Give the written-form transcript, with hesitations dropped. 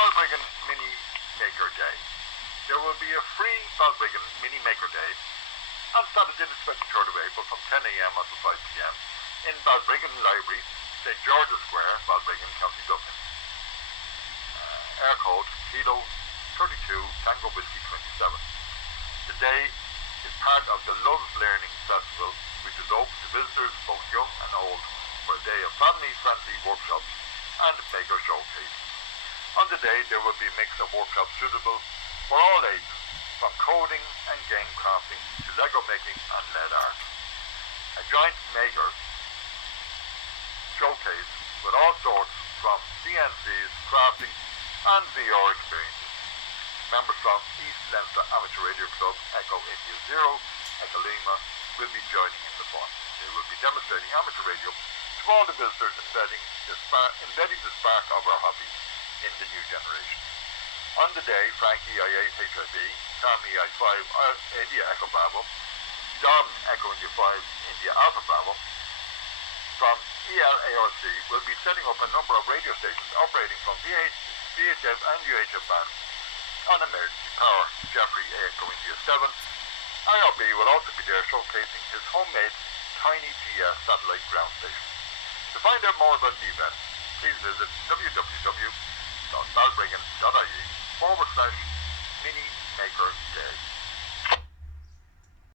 Balbriggan Mini Maker Day. There will be a free Balbriggan Mini Maker Day on Saturday the 23rd of April from 10 a.m. until 5 p.m. in Balbriggan Library, St. George's Square, Balbriggan, County Dublin. Air code Kilo 32 Tango Whiskey 27. The day is part of the Loves Learning Festival, which is open to visitors both young and old for a day of family-friendly workshops and maker showcase. On the day there will be a mix of workshops suitable for all ages, from coding and game crafting to Lego making and lead art. A joint maker showcase with all sorts from CNCs, crafting and VR experiences. Members from East Leinster Amateur Radio Club, Echo India Zero, Echo Lima, will be joining in the fun. They will be demonstrating amateur radio to all the visitors, embedding the spark of our hobby in the new generation. On the day, Frank EI8HIB, Dom EI5IEB Echo Bravo, Dom Echo India 5 India Alpha Bravo, from ELARC will be setting up a number of radio stations operating from VHF and HF Bands on emergency power. Jeffrey Echo India 7 IRB will also be there showcasing his homemade tiny GS satellite ground station. To find out more about the event, please visit www.balbriggan.ie/Mini Maker Day.